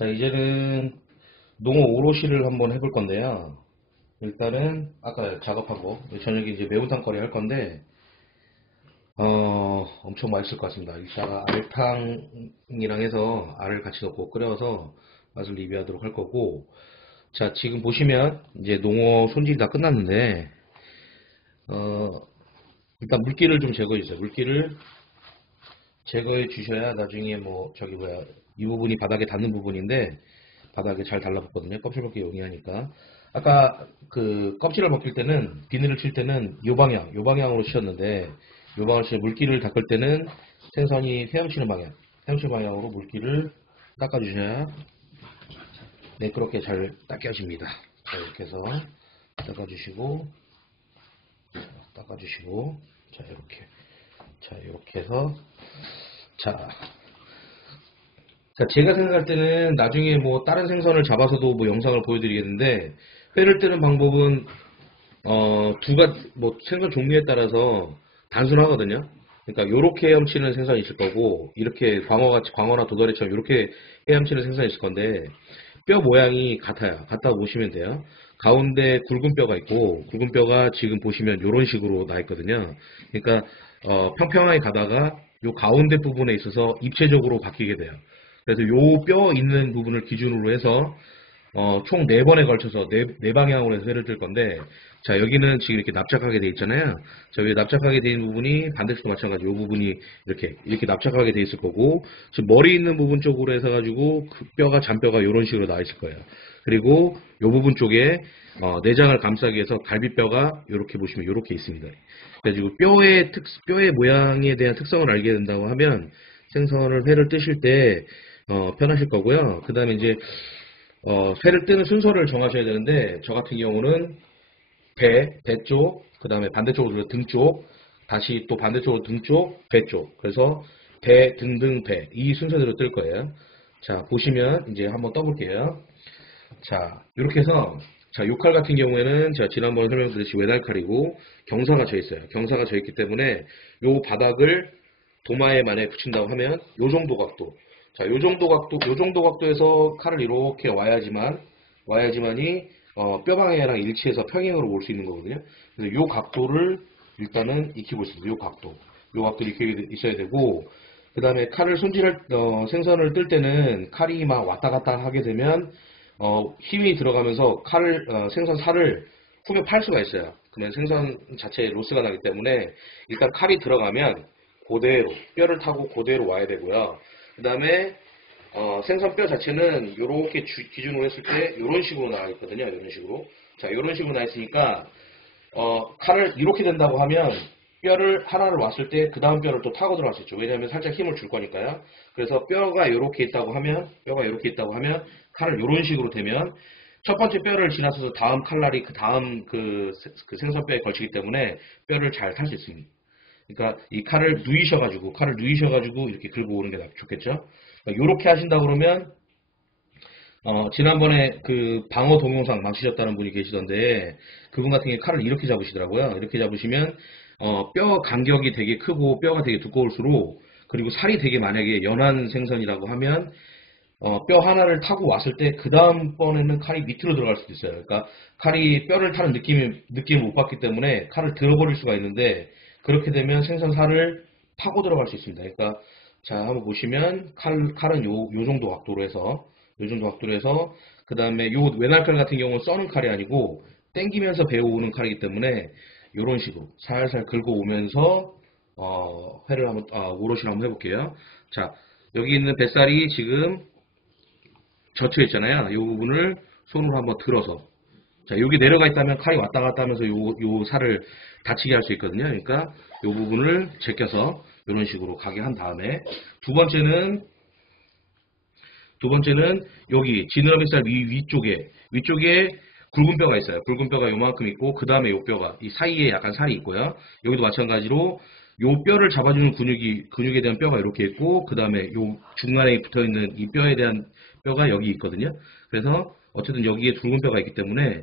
자, 이제는 농어 오롯이를 한번 해볼 건데요. 일단은 아까 작업한 거 저녁에 이제 매운탕거리 할 건데 엄청 맛있을 것 같습니다. 이따가 알탕이랑 해서 알을 같이 넣고 끓여서 맛을 리뷰하도록 할 거고, 자, 지금 보시면 이제 농어 손질이 다 끝났는데 일단 물기를 좀 제거해 주세요. 물기를 제거해 주셔야 나중에 이 부분이 바닥에 닿는 부분인데 바닥에 잘 달라붙거든요. 껍질 벗기 용이하니까. 아까 그 껍질을 벗길 때는, 비늘을 칠 때는 요 방향으로 치셨는데, 요 방향으로 치면 물기를 닦을 때는 생선이 헤엄치는 방향으로 물기를 닦아주셔야 매끄럽게 잘 닦게 하십니다. 자, 이렇게 해서 닦아주시고, 자, 이렇게 해서, 자, 제가 생각할 때는 나중에 다른 생선을 잡아서도 영상을 보여드리겠는데, 회를 뜨는 방법은 생선 종류에 따라서 단순하거든요. 그러니까 요렇게 헤엄치는 생선이 있을 거고, 이렇게 광어나 도다리처럼 이렇게 헤엄치는 생선이 있을 건데, 뼈 모양이 같다고 보시면 돼요. 가운데 굵은 뼈가 있고, 굵은 뼈가 지금 보시면 이런 식으로 나 있거든요. 그러니까 평평하게 가다가 요 가운데 부분에 있어서 입체적으로 바뀌게 돼요. 그래서 요 뼈 있는 부분을 기준으로 해서 총 4번에 걸쳐서 네 방향으로 해서 회를 뜰 건데, 자, 여기는 지금 이렇게 납작하게 돼 있잖아요. 자, 여기 납작하게 돼 있는 부분이 반대쪽도 마찬가지, 요 부분이 이렇게 납작하게 돼 있을 거고, 지금 머리 있는 부분 쪽으로 해서 가지고 그 잔뼈가 이런 식으로 나와 있을 거예요. 그리고 요 부분 쪽에 내장을 감싸기 위해서 갈비뼈가 이렇게 보시면 이렇게 있습니다. 그래가지고 뼈의 모양에 대한 특성을 알게 된다고 하면 회를 뜨실 때 편하실 거고요. 그 다음에 이제 회를 뜨는 순서를 정하셔야 되는데, 저 같은 경우는 배 쪽, 그 다음에 반대쪽으로 등 쪽, 다시 또 반대쪽으로 등 쪽, 배 쪽. 그래서 배, 배. 이 순서대로 뜰 거예요. 자, 보시면 이제 한번 떠볼게요. 자, 이렇게 해서, 자, 요 칼 같은 경우에는 제가 지난번에 설명드렸듯이 외날칼이고 경사가 져 있어요. 경사가 져 있기 때문에 요 바닥을 도마에 만약에 붙인다고 하면 요 정도 각도. 자, 요 정도 각도에서 칼을 이렇게 와야지만이 뼈 방향이랑 일치해서 평행으로 올 수 있는 거거든요. 그래서 요 각도를 일단은 익히고 있습니다. 요 각도 익혀 있어야 되고, 그 다음에 생선을 뜰 때는 칼이 막 왔다 갔다 하게 되면 힘이 들어가면서 생선 살을 후면 팔 수가 있어요. 그러면 생선 자체에 로스가 나기 때문에 일단 칼이 들어가면 그대로 뼈를 타고 그대로 와야 되고요. 그 다음에 생선 뼈 자체는 이렇게 기준으로 했을 때 이런 식으로 나와 있거든요. 이런 식으로. 자, 이런 식으로 나와 있으니까 칼을 이렇게 된다고 하면 뼈를 하나를 왔을 때 그 다음 뼈를 또 타고 들어갈 수 있죠. 왜냐하면 살짝 힘을 줄 거니까요. 그래서 뼈가 이렇게 있다고 하면 칼을 이런 식으로 대면 첫 번째 뼈를 지나서서 다음 칼날이 그 다음 그 생선뼈에 걸치기 때문에 뼈를 잘 탈 수 있습니다. 그러니까 이 칼을 누이셔가지고 이렇게 긁어 오는 게 좋겠죠. 이렇게 하신다 그러면 지난번에 그 방어 동영상 마치셨다는 분이 계시던데, 그분 같은 경우에 칼을 이렇게 잡으시더라고요. 이렇게 잡으시면 뼈 간격이 되게 크고 뼈가 되게 두꺼울수록, 그리고 살이 되게 만약에 연한 생선이라고 하면 뼈 하나를 타고 왔을 때 그 다음번에는 칼이 밑으로 들어갈 수도 있어요. 그러니까 칼이 뼈를 타는 느낌을 못 받기 때문에 칼을 들어버릴 수가 있는데, 그렇게 되면 생선 살을 파고 들어갈 수 있습니다. 그러니까 자, 한번 보시면 칼은 요 정도 각도로 해서 그 다음에 요 외날칼 같은 경우는 써는 칼이 아니고 땡기면서 배워오는 칼이기 때문에 요런 식으로 살살 긁어 오면서 회를 오롯이를 한번 해볼게요. 자, 여기 있는 뱃살이 지금 젖혀 있잖아요. 이 부분을 손으로 한번 들어서, 자, 여기 내려가 있다면 칼이 왔다 갔다 하면서 요 살을 다치게 할 수 있거든요. 그러니까 이 부분을 제껴서 이런 식으로 가게 한 다음에, 두 번째는 여기 지느러미살 위쪽에 굵은 뼈가 있어요. 굵은 뼈가 요만큼 있고, 그 다음에 요 뼈가 이 사이에 약간 살이 있고요. 여기도 마찬가지로 요 뼈를 잡아주는 근육에 대한 뼈가 이렇게 있고, 그 다음에 요 중간에 붙어 있는 이 뼈에 대한 뼈가 여기 있거든요. 그래서 어쨌든 여기에 굵은 뼈가 있기 때문에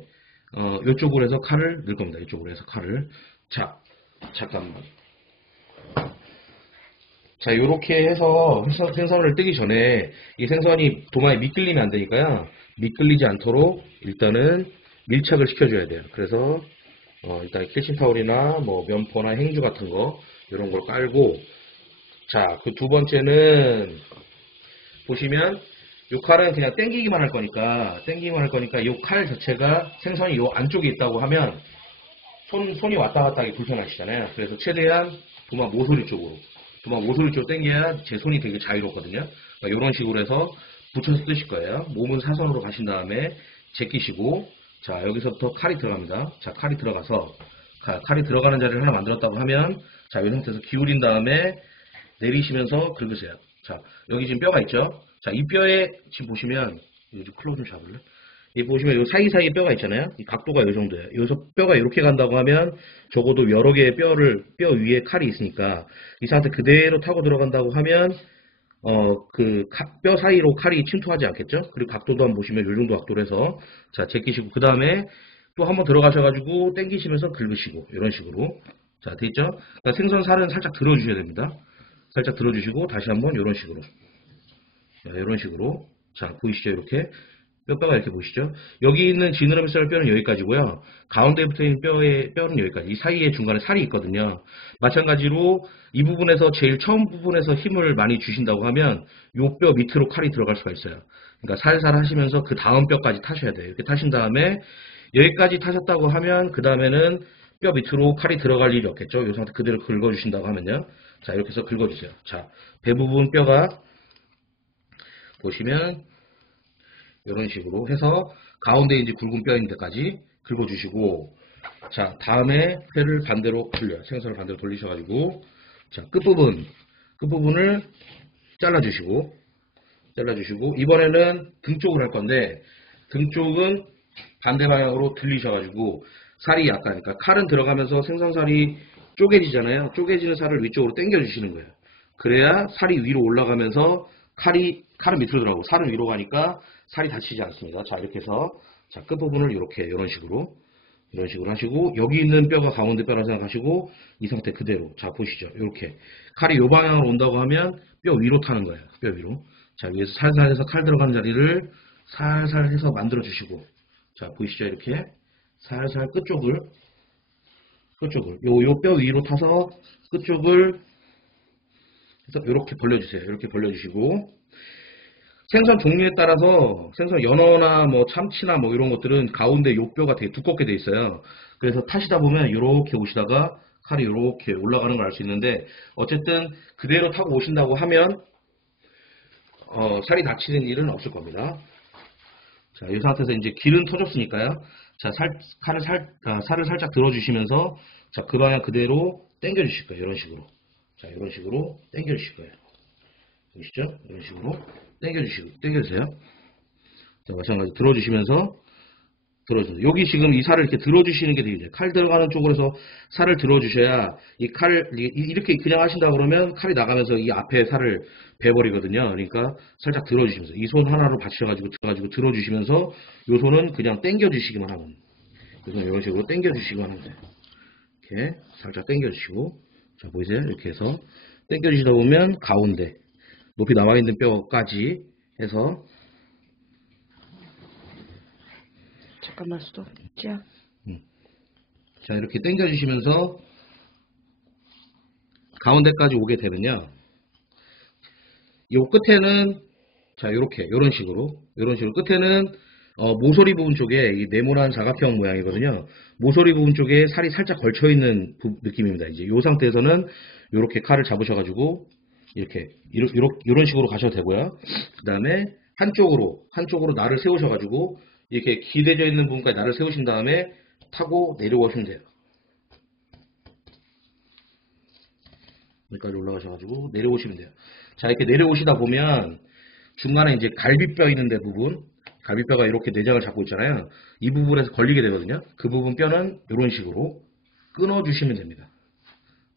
이쪽으로 해서 칼을 넣을 겁니다. 이쪽으로 해서 칼을. 자, 잠깐만. 자, 요렇게 해서 생선을 뜨기 전에 이 생선이 도마에 미끌리면 안 되니까요. 미끌리지 않도록 일단은 밀착을 시켜줘야 돼요. 그래서 일단 키친타올이나 뭐 면포나 행주 같은 거 이런 걸 깔고, 자, 그 두 번째는 보시면 요 칼은 그냥 당기기만 할 거니까 요 칼 자체가 생선이 요 안쪽에 있다고 하면 손이 왔다 갔다 하기 불편하시잖아요. 그래서 최대한 도마 모서리 쪽으로 당겨야 제 손이 되게 자유롭거든요. 그러니까 이런 식으로 해서 붙여서 뜨실 거예요. 몸은 사선으로 가신 다음에 제끼시고, 자, 여기서부터 칼이 들어갑니다. 자, 칼이 들어가서, 칼이 들어가는 자리를 하나 만들었다고 하면, 자, 이 상태에서 기울인 다음에 내리시면서 긁으세요. 자, 여기 지금 뼈가 있죠? 자, 이 뼈에 지금 보시면, 이거 좀 클로즈 좀 잡을래? 이 보시면 이 사이사이에 뼈가 있잖아요. 이 각도가 이 정도예요. 여기서 뼈가 이렇게 간다고 하면 적어도 여러 개의 뼈 위에 칼이 있으니까 이 상태 그대로 타고 들어간다고 하면 그 뼈 사이로 칼이 침투하지 않겠죠? 그리고 각도도 한번 보시면 이 정도 각도로 해서, 자, 제끼시고 그 다음에 또 한번 들어가셔가지고 당기시면서 긁으시고 이런 식으로. 자, 됐죠? 그러니까 생선 살은 살짝 들어주셔야 됩니다. 살짝 들어주시고 다시 한번 이런 식으로. 자, 이런 식으로. 자, 보이시죠? 이렇게. 뼈가 이렇게 보시죠? 여기 있는 지느러미살 뼈는 여기까지고요. 가운데에 붙어 있는 뼈는 여기까지. 이 사이에 중간에 살이 있거든요. 마찬가지로 이 부분에서 제일 처음 부분에서 힘을 많이 주신다고 하면 이 뼈 밑으로 칼이 들어갈 수가 있어요. 그러니까 살살 하시면서 그 다음 뼈까지 타셔야 돼요. 이렇게 타신 다음에 여기까지 타셨다고 하면 그 다음에는 뼈 밑으로 칼이 들어갈 일이 없겠죠. 이 상태 그대로 긁어주신다고 하면요. 자, 이렇게 해서 긁어주세요. 자, 배 부분 뼈가 보시면 이런 식으로 해서 가운데 이제 굵은 뼈 있는 데까지 긁어주시고, 자, 다음에 회를 반대로 돌려요. 생선을 반대로 돌리셔가지고, 자, 끝부분을 잘라주시고, 이번에는 등 쪽을 할 건데, 등 쪽은 반대 방향으로 들리셔가지고, 살이 약간, 그러니까 칼은 들어가면서 생선살이 쪼개지잖아요. 쪼개지는 살을 위쪽으로 당겨주시는 거예요. 그래야 살이 위로 올라가면서 칼은 밑으로 들어가고 살은 위로 가니까 살이 다치지 않습니다. 자, 이렇게 해서, 자, 끝부분을 이런 식으로 하시고, 여기 있는 뼈가 가운데 뼈라 생각하시고, 이 상태 그대로. 자, 보시죠. 이렇게. 칼이 요 방향으로 온다고 하면 뼈 위로 타는 거예요. 뼈 위로. 자, 위에서 살살 해서 칼 들어가는 자리를 살살 해서 만들어 주시고, 자, 보이시죠? 이렇게. 살살 끝쪽을, 요 뼈 위로 타서 끝쪽을 해서 이렇게 벌려주세요. 이렇게 벌려주시고, 생선 종류에 따라서 생선 연어나 뭐 참치나 뭐 이런 것들은 가운데 요 뼈가 되게 두껍게 돼 있어요. 그래서 타시다 보면 이렇게 오시다가 칼이 이렇게 올라가는 걸 알 수 있는데, 어쨌든 그대로 타고 오신다고 하면 살이 다치는 일은 없을 겁니다. 자, 이 상태에서 이제 길은 터졌으니까요. 자, 살을 살짝 들어주시면서, 자, 그 방향 그대로 당겨주실 거예요. 이런 식으로. 자, 이런 식으로 당겨주실 거예요. 보시죠? 이런 식으로 당겨주세요. 자, 마찬가지 들어주시면서, 여기 지금 이 살을 이렇게 들어주시는 게 되게, 칼 들어가는 쪽으로 해서 살을 들어주셔야 이렇게 그냥 하신다 그러면 칼이 나가면서 이 앞에 살을 베버리거든요. 그러니까 살짝 들어주시면서, 이 손 하나로 받쳐가지고 들어주시면서, 요 손은 그냥 당겨주시기만 하면, 그래서 이런 식으로 당겨주시기만 하면 돼요. 이렇게 살짝 당겨주시고, 자, 보이세요? 이렇게 해서 당겨주시다 보면 가운데 높이 나와 있는 뼈까지 해서, 잠깐만 스톱. 자, 자, 이렇게 당겨주시면서 가운데까지 오게 되면요. 요 끝에는, 자, 이런 식으로 끝에는 모서리 부분 쪽에 이 네모난 사각형 모양이거든요. 모서리 부분 쪽에 살이 살짝 걸쳐 있는 느낌입니다. 이제 이 상태에서는 이렇게 칼을 잡으셔가지고 이런 식으로 가셔도 되고요. 그 다음에 한쪽으로 날을 세우셔가지고 이렇게 기대져 있는 부분까지 날을 세우신 다음에 타고 내려오시면 돼요. 여기까지 올라가셔가지고 내려오시면 돼요. 자, 이렇게 내려오시다 보면 중간에 이제 갈비뼈 있는 데 부분, 갈비뼈가 이렇게 내장을 잡고 있잖아요. 이 부분에서 걸리게 되거든요. 그 부분 뼈는 이런 식으로 끊어주시면 됩니다.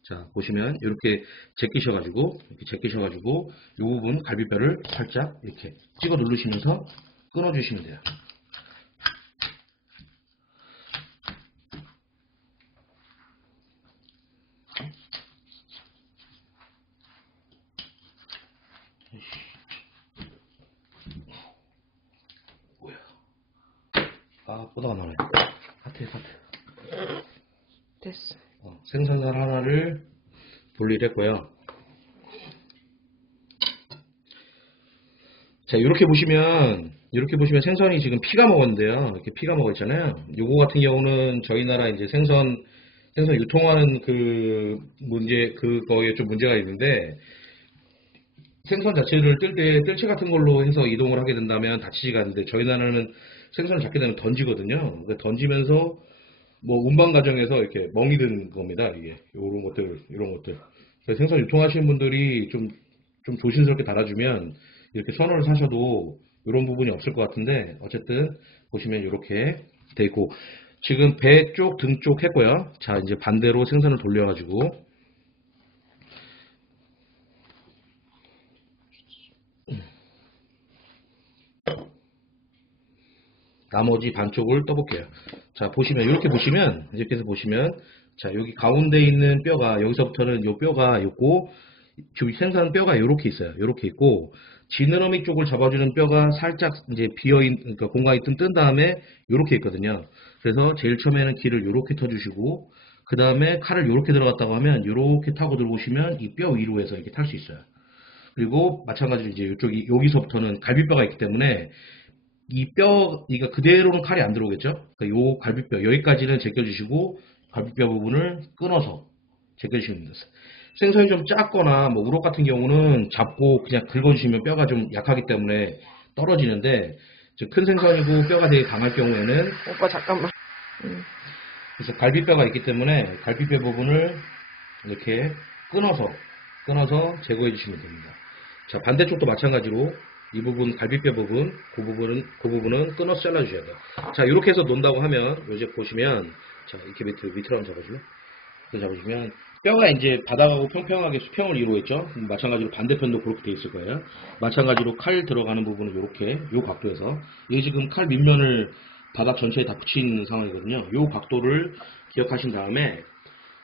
자, 보시면 이렇게 제끼셔가지고 이 부분 갈비뼈를 살짝 이렇게 찍어 누르시면서 끊어주시면 돼요. 보다가 나네. 하트. 됐어. 생선살 하나를 분리했고요. 자, 이렇게 보시면 생선이 지금 피가 먹었는데요. 이렇게 피가 먹어 있잖아요. 요거 같은 경우는 저희 나라 이제 생선 유통하는 그거에 좀 문제가 있는데, 생선 자체를 뜰 때 뜰채 같은 걸로 해서 이동을 하게 된다면 다치지가 않는데, 저희 나라는 생선을 잡게 되면 던지거든요. 그러니까 던지면서 뭐 운반 과정에서 이렇게 멍이 드는 겁니다. 이게 이런 것들. 그래서 생선 유통하시는 분들이 좀 조심스럽게 달아주면 이렇게 선호를 사셔도 이런 부분이 없을 것 같은데, 어쨌든 보시면 이렇게 돼 있고, 지금 배 쪽, 등 쪽 했고요. 자, 이제 반대로 생선을 돌려가지고 나머지 반쪽을 떠볼게요. 자, 보시면 이렇게 해서 보시면, 자, 여기 가운데 있는 뼈가, 여기서부터는 요 뼈가 있고, 생선 뼈가 이렇게 있어요. 이렇게 있고, 지느러미 쪽을 잡아주는 뼈가 살짝 이제 그러니까 공간이 뜬 다음에 이렇게 있거든요. 그래서 제일 처음에는 길을 이렇게 터주시고, 그 다음에 칼을 이렇게 들어갔다고 하면 이렇게 타고 들어오시면 이 뼈 위로 해서 이렇게 탈 수 있어요. 그리고 마찬가지로 이제 여기서부터는 갈비뼈가 있기 때문에 그러니까 그대로는 칼이 안 들어오겠죠? 그러니까 요 갈비뼈, 여기까지는 제껴주시고, 갈비뼈 부분을 끊어서 제껴주시면 됩니다. 생선이 좀 작거나, 뭐, 우럭 같은 경우는 잡고 그냥 긁어주시면 뼈가 좀 약하기 때문에 떨어지는데, 큰 생선이고 뼈가 되게 강할 경우에는, 오빠 잠깐만. 그래서 갈비뼈가 있기 때문에, 갈비뼈 부분을 이렇게 끊어서 제거해 주시면 됩니다. 자, 반대쪽도 마찬가지로, 이 부분, 갈비뼈 부분, 그 부분은 끊어서 잘라주셔야 돼요. 자, 이렇게 해서 논다고 하면, 이제 보시면, 자, 이렇게 밑으로 한번 잡으시면, 뼈가 이제 바닥하고 평평하게 수평을 이루고 있죠. 마찬가지로 반대편도 그렇게 돼 있을 거예요. 마찬가지로 칼 들어가는 부분은 이렇게, 요 각도에서, 이게 지금 칼 밑면을 바닥 전체에 다 붙인 상황이거든요. 요 각도를 기억하신 다음에,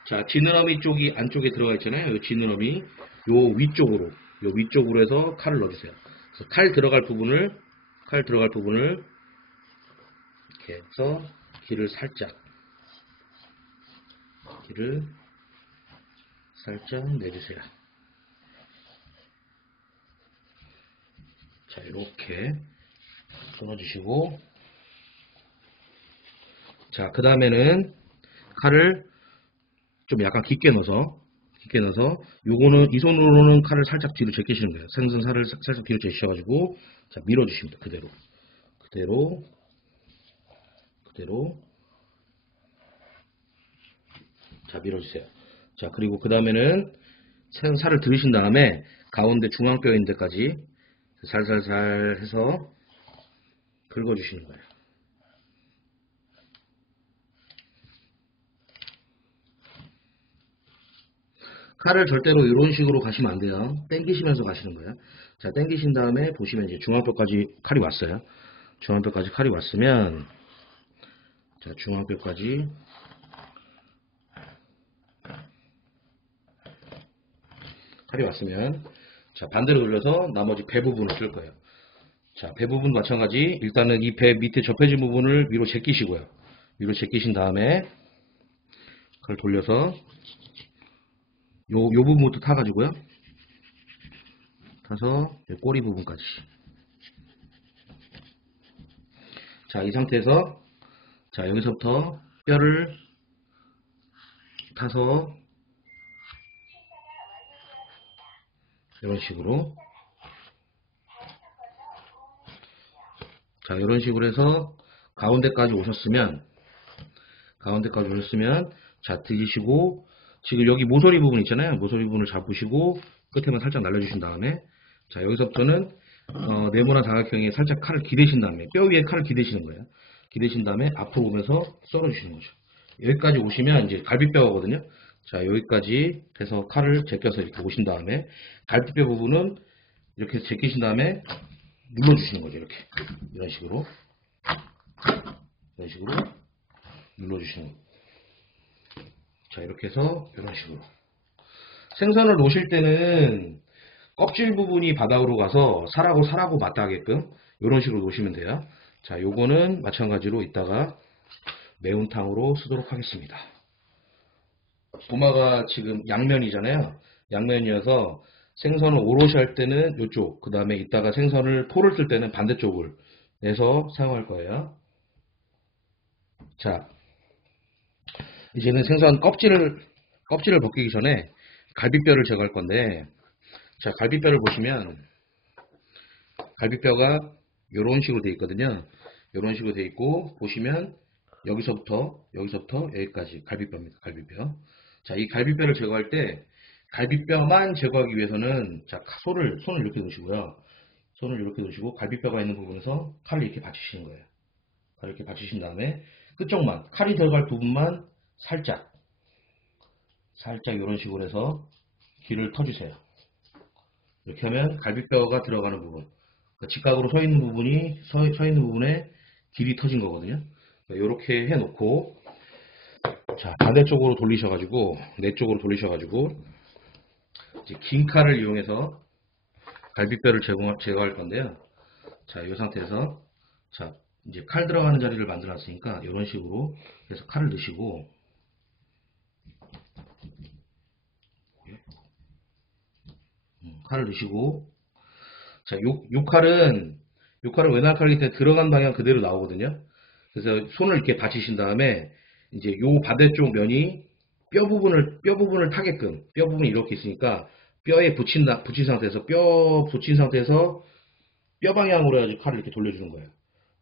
자, 지느러미 쪽이 안쪽에 들어가 있잖아요. 요 지느러미, 요 위쪽으로 해서 칼을 넣어주세요. 그래서 칼 들어갈 부분을 이렇게 해서 길을 살짝 내주세요. 자, 이렇게 끊어주시고, 자, 그 다음에는 칼을 좀 약간 깊게 넣어서 요거는 이 손으로는 칼을 살짝 뒤로 제끼시는 거예요. 생선살을 살짝 뒤로 제끼셔가지고, 자, 밀어주십니다. 그대로 자, 밀어주세요. 자, 그리고 그 다음에는 살을 들이신 다음에 가운데 중앙뼈 있는 데까지 살살살 해서 긁어주시는 거예요. 칼을 절대로 이런 식으로 가시면 안 돼요. 당기시면서 가시는 거예요. 자, 당기신 다음에 보시면 이제 중앙뼈까지 칼이 왔어요. 중앙뼈까지 칼이 왔으면, 자, 중앙뼈까지 칼이 왔으면, 자, 반대로 돌려서 나머지 배 부분을 쓸 거예요. 자, 배 부분 마찬가지. 일단은 이 배 밑에 접혀진 부분을 위로 제끼시고요. 위로 제끼신 다음에 그걸 돌려서 요 부분부터 타가지고요. 타서 꼬리 부분까지. 자, 이 상태에서, 자, 여기서부터 뼈를 타서 이런 식으로, 자, 이런 식으로 해서 가운데까지 오셨으면, 자, 드시고, 지금 여기 모서리 부분 있잖아요. 모서리 부분을 잡으시고 끝에만 살짝 날려주신 다음에, 자, 여기서부터는 네모난 사각형에 살짝 칼을 기대신 다음에, 뼈 위에 칼을 기대시는 거예요. 기대신 다음에 앞으로 오면서 썰어주시는 거죠. 여기까지 오시면 이제 갈비뼈거든요. 자, 여기까지 해서 칼을 제껴서 이렇게 오신 다음에 갈비뼈 부분은 이렇게 제끼신 다음에 눌러주시는 거죠. 이렇게 이런 식으로 눌러주시는 거예요. 자, 이렇게 해서 이런 식으로 생선을 놓으실 때는 껍질 부분이 바닥으로 가서 살하고 맞닿게끔 이런 식으로 놓으시면 돼요. 자, 요거는 마찬가지로 이따가 매운탕으로 쓰도록 하겠습니다. 도마가 지금 양면이잖아요. 양면이어서 생선을 오롯이 할 때는 이쪽, 그 다음에 이따가 생선을 포를 쓸 때는 반대쪽을 내서 사용할 거예요. 자, 이제는 생선 껍질을 벗기기 전에 갈비뼈를 제거할 건데, 자, 갈비뼈를 보시면 갈비뼈가 이런 식으로 되어 있거든요. 이런 식으로 되어 있고, 보시면 여기서부터 여기까지 갈비뼈입니다. 갈비뼈. 자, 이 갈비뼈를 제거할 때 갈비뼈만 제거하기 위해서는, 자, 손을 이렇게 놓으시고요. 손을 이렇게 놓으시고 갈비뼈가 있는 부분에서 칼을 이렇게 받치시는 거예요. 칼을 이렇게 받치신 다음에 끝쪽만, 칼이 들어갈 부분만 살짝 이런 식으로 해서 길을 터주세요. 이렇게 하면 갈비뼈가 들어가는 부분, 그러니까 직각으로 서 있는 부분에 길이 터진 거거든요. 이렇게 해놓고, 자, 반대쪽으로 돌리셔가지고, 내 쪽으로 돌리셔가지고, 이제 긴 칼을 이용해서 갈비뼈를 제거할 건데요. 자, 이 상태에서, 자, 이제 칼 들어가는 자리를 만들어 놨으니까, 이런 식으로 해서 칼을 넣으시고, 칼을 넣으시고, 자, 요 칼은 왼날 칼이기 때문에 들어간 방향 그대로 나오거든요. 그래서 손을 이렇게 받치신 다음에, 이제 요 반대쪽 면이 뼈 부분을 타게끔, 뼈 부분이 이렇게 있으니까, 뼈에 붙인 상태에서, 뼈 방향으로 해가지고 칼을 이렇게 돌려주는 거예요.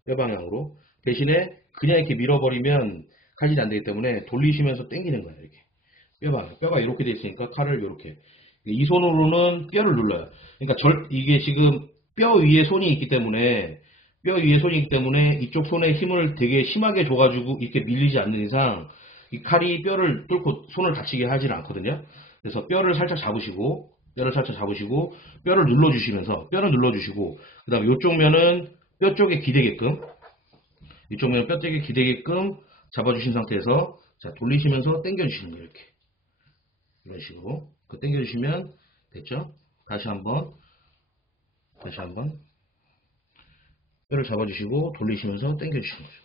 뼈 방향으로. 대신에 그냥 이렇게 밀어버리면 칼질이 안 되기 때문에 돌리시면서 당기는 거예요. 이렇게. 뼈 방향. 뼈가 이렇게 돼 있으니까 칼을 이렇게. 이 손으로는 뼈를 눌러요. 그러니까 이게 지금 뼈 위에 손이 있기 때문에 이쪽 손에 힘을 되게 심하게 줘가지고 이렇게 밀리지 않는 이상 이 칼이 뼈를 뚫고 손을 다치게 하지는 않거든요. 그래서 뼈를 살짝 잡으시고 뼈를 눌러주시고 그 다음에 이쪽 면은 뼈 쪽에 기대게끔 잡아주신 상태에서, 자, 돌리시면서 당겨주시는 거예요. 이렇게 이런 식으로 당겨주시면 됐죠. 다시 한번 뼈를 잡아주시고 돌리시면서 당겨주시는 거죠.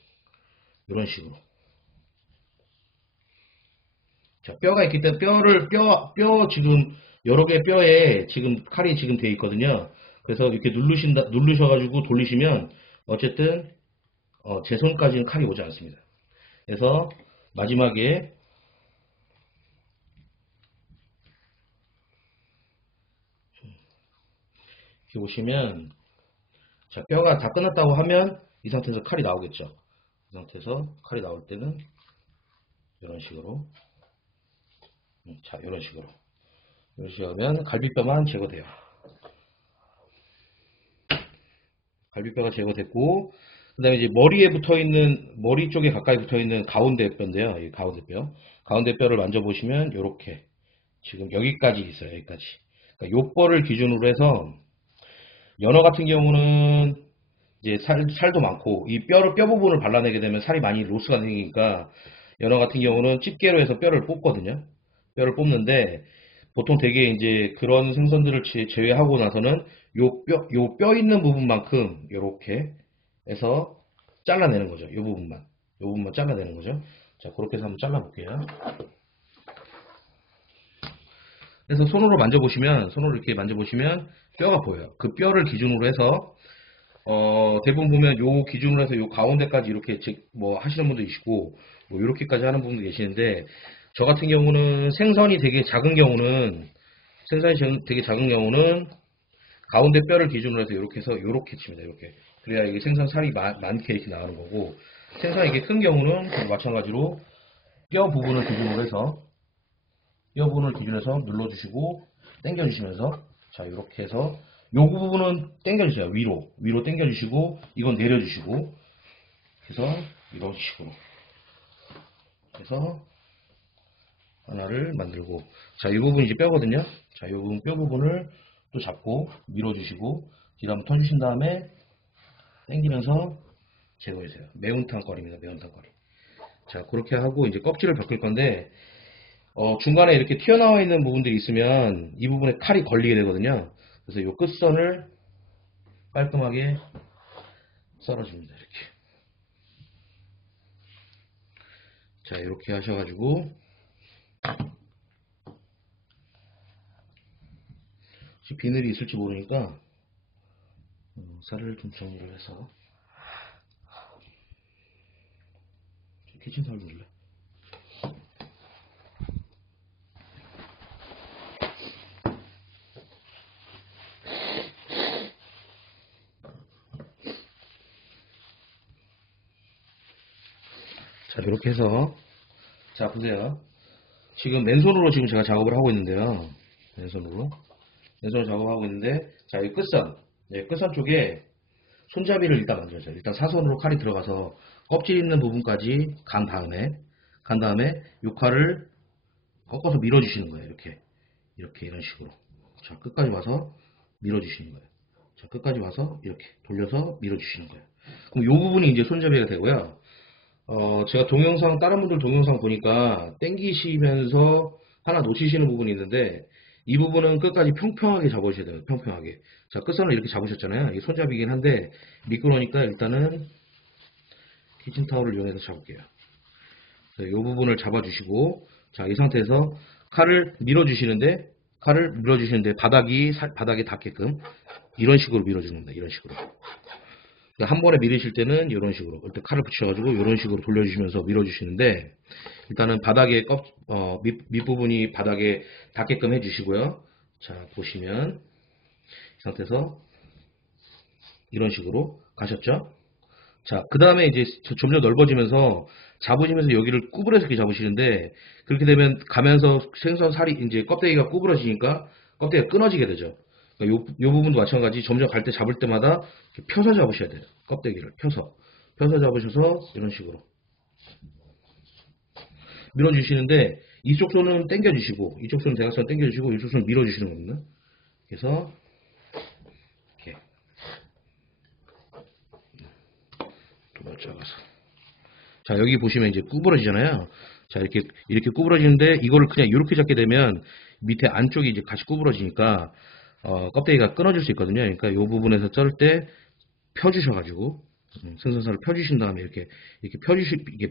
이런 식으로. 자, 뼈가 있기 때문에 뼈 지금 여러 개의 뼈에 지금 칼이 지금 되어 있거든요. 그래서 이렇게 누르셔가지고 돌리시면 어쨌든 제 손까지는 칼이 오지 않습니다. 그래서 마지막에 이렇게 보시면, 자, 뼈가 다 끝났다고 하면 이 상태에서 칼이 나오겠죠. 이 상태에서 칼이 나올 때는 이런 식으로, 자, 이런 식으로 하면 갈비뼈만 제거돼요. 갈비뼈가 제거됐고, 그 다음에 이제 머리 쪽에 가까이 붙어 있는 가운데 뼈인데요. 이 가운데 뼈를 만져보시면 이렇게 지금 여기까지 있어요. 여기까지. 그러니까 요 뼈를 기준으로 해서, 연어 같은 경우는 이제 살도 많고 이 뼈 부분을 발라내게 되면 살이 많이 로스가 생기니까, 연어 같은 경우는 집게로 해서 뼈를 뽑거든요. 뼈를 뽑는데 보통 되게 이제 그런 생선들을 제외하고 나서는 요 뼈 있는 부분만큼 이렇게 해서 잘라내는 거죠. 요 부분만 잘라내는 거죠. 자, 그렇게 해서 한번 잘라볼게요. 그래서 손으로 이렇게 만져보시면 뼈가 보여요. 그 뼈를 기준으로 해서, 대부분 보면 요 기준으로 해서 요 가운데까지 이렇게 뭐 하시는 분도 계시고, 뭐 이렇게까지 하는 분도 계시는데, 저 같은 경우는 생선이 되게 작은 경우는 가운데 뼈를 기준으로 해서 이렇게 칩니다. 이렇게. 그래야 이게 생선 살이 많게 이렇게 나오는 거고, 생선이 이게 큰 경우는 마찬가지로 뼈 부분을 기준으로 해서 눌러주시고 당겨주시면서, 자, 이렇게 해서 요 부분은 당겨주세요. 위로 당겨주시고 이건 내려주시고 해서 이런 식으로 해서 하나를 만들고, 자, 이 부분이 이제 뼈거든요. 자, 이 부분 뼈 부분을 또 잡고 밀어주시고 뒤로 한번 터주신 다음에 당기면서 제거해주세요. 매운탕거리입니다. 매운탕거리. 자, 그렇게 하고 이제 껍질을 벗길 건데, 중간에 이렇게 튀어나와 있는 부분들이 있으면 이 부분에 칼이 걸리게 되거든요. 그래서 이 끝선을 깔끔하게 썰어줍니다. 이렇게. 자, 이렇게 하셔가지고 혹시 비늘이 있을지 모르니까 쌀을 좀 정리를 해서 키친타올 눌래. 자, 이렇게 해서 자, 보세요. 지금 맨손으로 지금 제가 작업을 하고 있는데요. 맨손으로 작업하고 있는데, 자, 이 끝선, 네, 끝선 쪽에 손잡이를 일단 만들어줘요. 일단 사선으로 칼이 들어가서 껍질 있는 부분까지 간 다음에 이 칼을 꺾어서 밀어주시는 거예요. 이렇게 이런 식으로. 자, 끝까지 와서 밀어주시는 거예요. 자, 끝까지 와서 이렇게 돌려서 밀어주시는 거예요. 그럼 이 부분이 이제 손잡이가 되고요. 제가 다른 분들 동영상 보니까 당기시면서 하나 놓치시는 부분이 있는데, 이 부분은 끝까지 평평하게 잡으셔야 돼요. 평평하게. 자, 끝선을 이렇게 잡으셨잖아요. 이게 손잡이긴 한데, 미끄러우니까 일단은 키친타올을 이용해서 잡을게요. 자, 이 부분을 잡아주시고, 자, 이 상태에서 칼을 밀어주시는데, 바닥에 닿게끔, 이런 식으로 밀어주는 겁니다. 이런 식으로. 한 번에 밀으실 때는 이런 식으로 일단 칼을 붙여가지고 이런 식으로 돌려주시면서 밀어주시는데, 일단은 밑부분이 바닥에 닿게끔 해주시고요. 자, 보시면 이 상태에서 이런 식으로 가셨죠. 자, 그 다음에 이제 점점 넓어지면서 잡으시면서 여기를 구부려서 이렇게 잡으시는데, 그렇게 되면 가면서 생선 살이 이제 껍데기가 구부러지니까 껍데기가 끊어지게 되죠. 요 부분도 마찬가지. 점점 갈 때 잡을 때마다 이렇게 펴서 잡으셔야 돼요. 껍데기를 펴서 잡으셔서 이런 식으로 밀어주시는데, 이쪽 손은 당겨주시고, 이쪽 손은 대각선 당겨주시고, 이쪽 손은 밀어주시는 겁니다. 그래서 이렇게 좀 작아서, 자, 여기 보시면 이제 구부러지잖아요. 자, 이렇게 구부러지는데, 이거를 그냥 이렇게 잡게 되면 밑에 안쪽이 이제 같이 구부러지니까 껍데기가 끊어질 수 있거든요. 그러니까 이 부분에서 썰 때 펴주셔가지고, 생선살을 펴주신 다음에 이렇게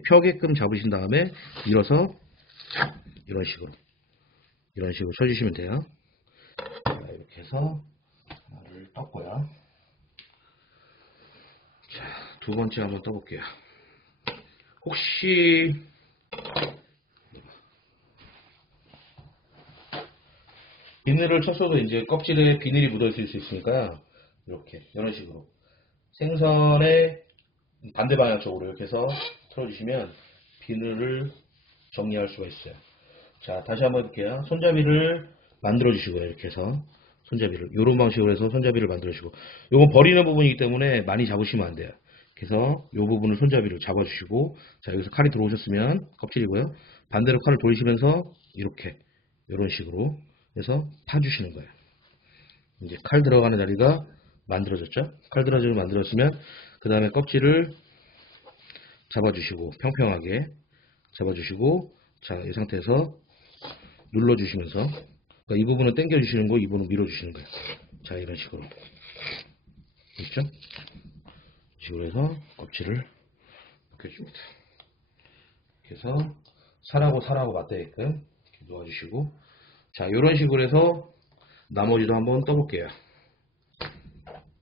펴게끔 잡으신 다음에 밀어서 이런 식으로 쳐주시면 돼요. 자, 이렇게 해서 하나를 떴고요. 자, 두 번째 한번 떠볼게요. 혹시 비늘을 쳤어도 이제 껍질에 비늘이 묻어있을 수 있으니까 이런 식으로 생선의 반대 방향 쪽으로 이렇게 해서 틀어주시면 비늘을 정리할 수가 있어요. 자, 다시 한번 해볼게요. 손잡이를 만들어 주시고요. 이렇게 해서 손잡이를 이런 방식으로 해서 손잡이를 만들어 주시고, 요건 버리는 부분이기 때문에 많이 잡으시면 안 돼요. 그래서 이 부분을 손잡이를 잡아 주시고, 자, 여기서 칼이 들어오셨으면 껍질이고요. 반대로 칼을 돌리시면서 이런 식으로 해서 파주시는 거예요. 이제 칼 들어가는 자리가 만들어졌죠? 칼 들어가는 자리가 만들어지면 그 다음에 껍질을 잡아주시고, 평평하게 잡아주시고, 자, 이 상태에서 눌러주시면서, 그러니까 이 부분은 당겨주시는 거, 이 부분은 밀어주시는 거예요. 자, 이런 식으로. 있죠? 식으로 해서 껍질을 벗겨줍니다. 그래서 살하고 맞대게끔 놓아주시고, 자, 이런 식으로 해서 나머지도 한번 떠볼게요.